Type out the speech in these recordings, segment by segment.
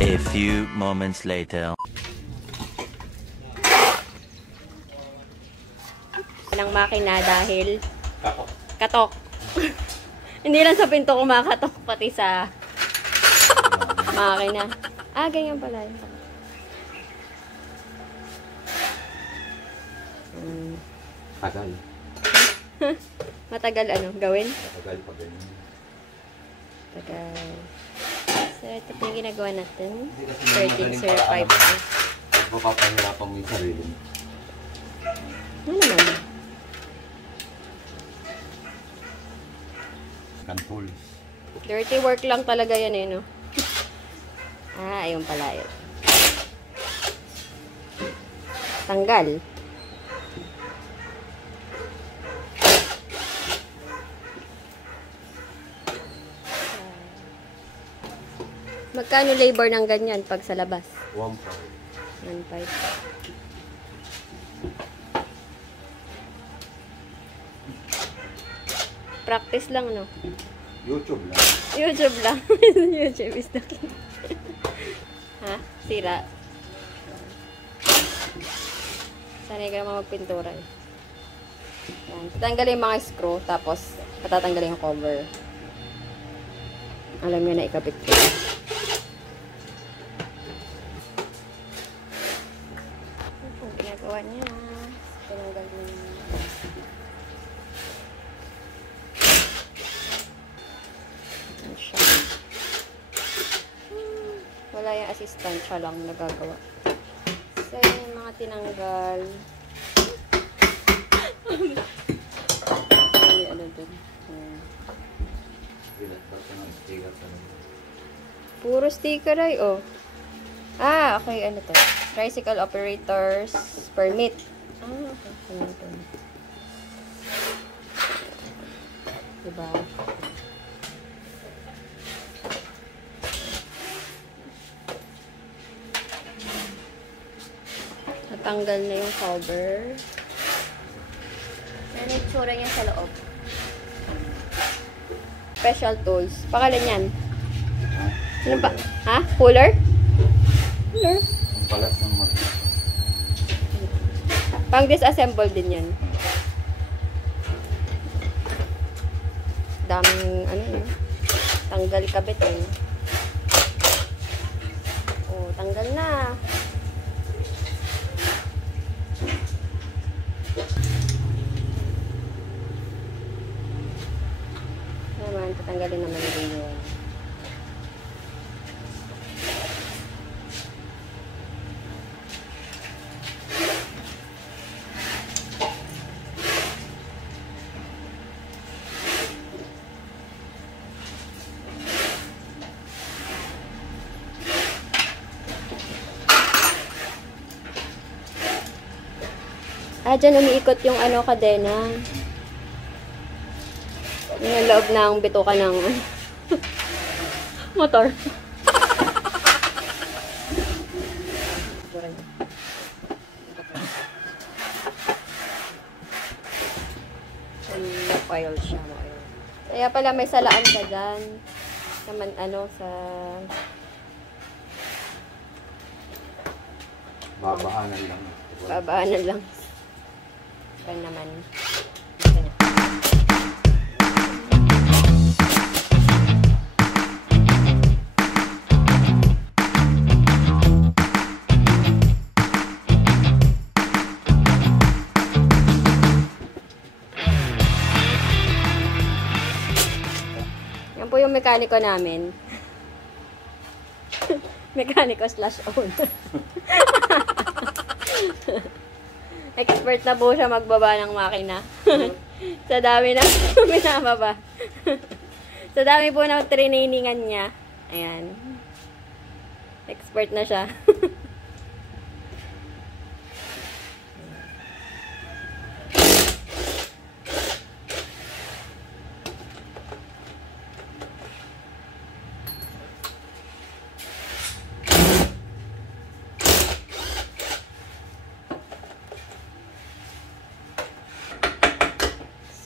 A few moments later. Ng makina dahil katok. Hindi lang sa pinto kumakatok, pati sa makina. Ah, ganyan pala. Tagal. Matagal ano, gawin? Tagal pa ganyan. Tagal. So, ito po yung ginagawa natin. 1305. 1305. Mapapahirapan mo yung sarili mo. Ano naman? Control. Dirty work lang talaga yan eh, no? Ah, ayun pala yun. Tanggal. Magkano labor ng ganyan pag sa labas? 1.5. 1.5. Practice lang, no? YouTube lang. YouTube lang. YouTube is the king. Ha? Sira. Sanay ka naman magpintura eh. Yan. Tatanggalin yung mga screw, tapos patatanggalin yung cover. Alam nyo na ikabit ko. Ito ang ginagawa niya. Tinanggal niya. Yan siya. Wala yung assistant, siya lang nagagawa. So, yung mga tinanggal. Ay, ano dun? Puro sticker ay, oh. Ah, okay, ano to? Tricycle operators permit. Ah, okay. Diba? Natanggal na yung cover. Ano yung tsura niya sa loob? Special tools. Pangalan yan? Ano ba? Ha? Puller? Puller? Ang balas ng mag... Pang disassemble din yan. Daming, ano yun? Tanggal kabit eh. Oh, tanggal na. Naman, tatanggalin naman din yun. Ah, dyan umiikot yung ano, kadena. Yung loob ng bituka ng motor. Oil siya. Kaya pala may salaan ka dyan. Naman ano, sa... Babaanan lang. Babaanan lang. Ito naman. Ito na. Yan po yung mekaniko namin. Mekaniko slash owner. Expert na po siya magbaba ng makina. Sa dami na binababa. Sa dami po ng trainingan niya. Ayan. Expert na siya.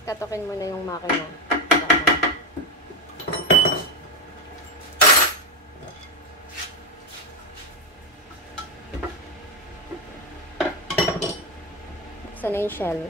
Katukin mo na yung makina. buksan na yung shell.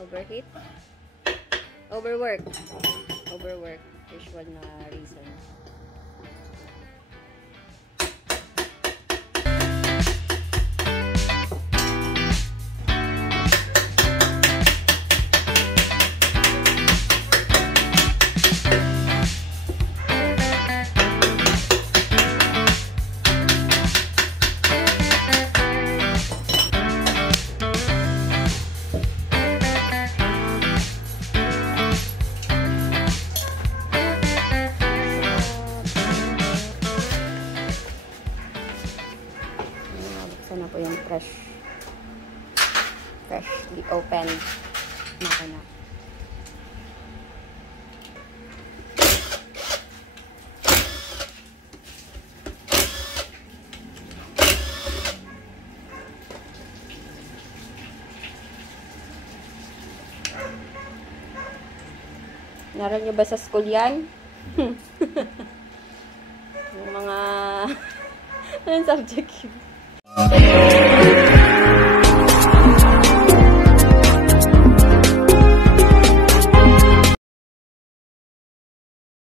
Overheat? Overwork. Overwork. Usual na reason. Na po yung freshly opened makina. Naroon nyo ba sa school yan? Yung mga anong subject yun?